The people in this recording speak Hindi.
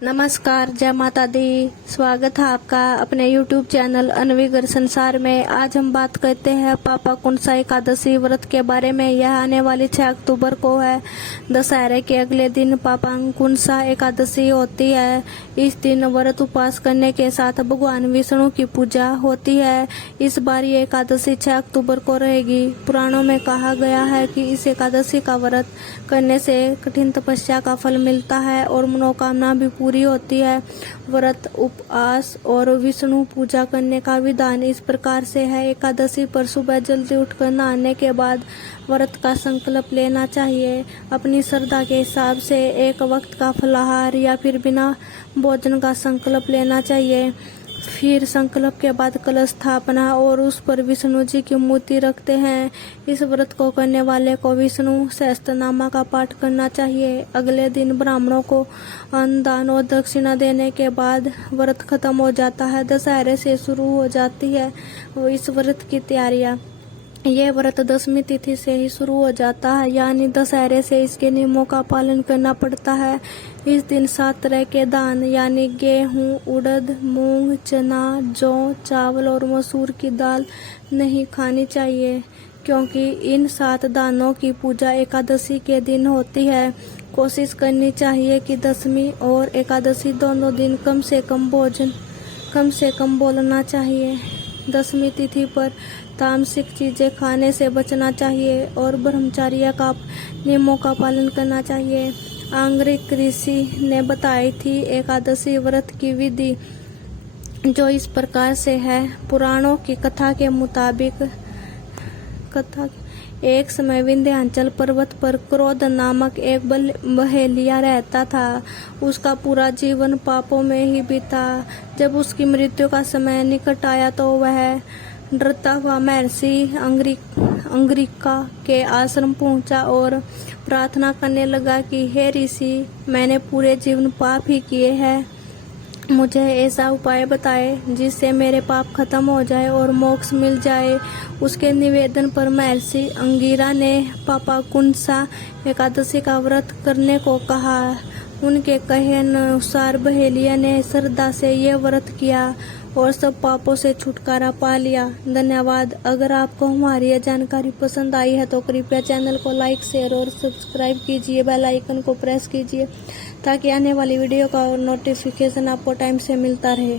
नमस्कार, जय माता दी। स्वागत है आपका अपने YouTube चैनल अनविगर संसार में। आज हम बात करते हैं पापा कुंसा एकादशी व्रत के बारे में। यह आने वाली 6 अक्टूबर को है। दशहरे के अगले दिन पापा कुंसा एकादशी होती है। इस दिन व्रत उपवास करने के साथ भगवान विष्णु की पूजा होती है। इस बार ये एकादशी 6 अक्टूबर को रहेगी। पुराणों में कहा गया है कि इस एकादशी का व्रत करने से कठिन तपस्या का फल मिलता है और मनोकामना भी पूरी होती है। व्रत, उपवास और विष्णु पूजा करने का विधान इस प्रकार से है। एकादशी पर सुबह जल्दी उठकर नहाने के बाद व्रत का संकल्प लेना चाहिए। अपनी श्रद्धा के हिसाब से एक वक्त का फलाहार या फिर बिना भोजन का संकल्प लेना चाहिए। फिर संकल्प के बाद कलश स्थापना और उस पर विष्णु जी की मूर्ति रखते हैं। इस व्रत को करने वाले को विष्णु सहस्त्रनामा का पाठ करना चाहिए। अगले दिन ब्राह्मणों को अन्न दान और दक्षिणा देने के बाद व्रत खत्म हो जाता है। दशहरे से शुरू हो जाती है इस व्रत की तैयारियां। ये व्रत दशमी तिथि से ही शुरू हो जाता है, यानी दशहरे से इसके नियमों का पालन करना पड़ता है। इस दिन 7 तरह के दान यानी गेहूं, उड़द, मूंग, चना, जौ, चावल और मसूर की दाल नहीं खानी चाहिए, क्योंकि इन 7 दानों की पूजा एकादशी के दिन होती है। कोशिश करनी चाहिए कि दशमी और एकादशी दोनों दिन कम से कम बोलना चाहिए। दशमी तिथि पर तामसिक चीजें खाने से बचना चाहिए और ब्रह्मचर्य का नियमों का पालन करना चाहिए। आंगिरक ऋषि ने बताई थी एकादशी व्रत की विधि, जो इस प्रकार से है। पुराणों की कथा के मुताबिक एक समय विंध्याचल पर्वत पर क्रोध नामक एक बहेलिया रहता था। उसका पूरा जीवन पापों में ही बीता। जब उसकी मृत्यु का समय निकट आया तो वह डरता हुआ महर्षि अंगिरिका के आश्रम पहुंचा और प्रार्थना करने लगा कि हे ऋषि, मैंने पूरे जीवन पाप ही किए हैं। मुझे ऐसा उपाय बताए जिससे मेरे पाप खत्म हो जाए और मोक्ष मिल जाए। उसके निवेदन पर महर्षि अंगिरा ने पापा कुंसा एकादशी का व्रत करने को कहा। उनके कहे अनुसार बहेलिया ने श्रद्धा से यह व्रत किया और सब पापों से छुटकारा पा लिया। धन्यवाद। अगर आपको हमारी यह जानकारी पसंद आई है तो कृपया चैनल को लाइक, शेयर और सब्सक्राइब कीजिए। बेल आइकन को प्रेस कीजिए ताकि आने वाली वीडियो का नोटिफिकेशन आपको टाइम से मिलता रहे।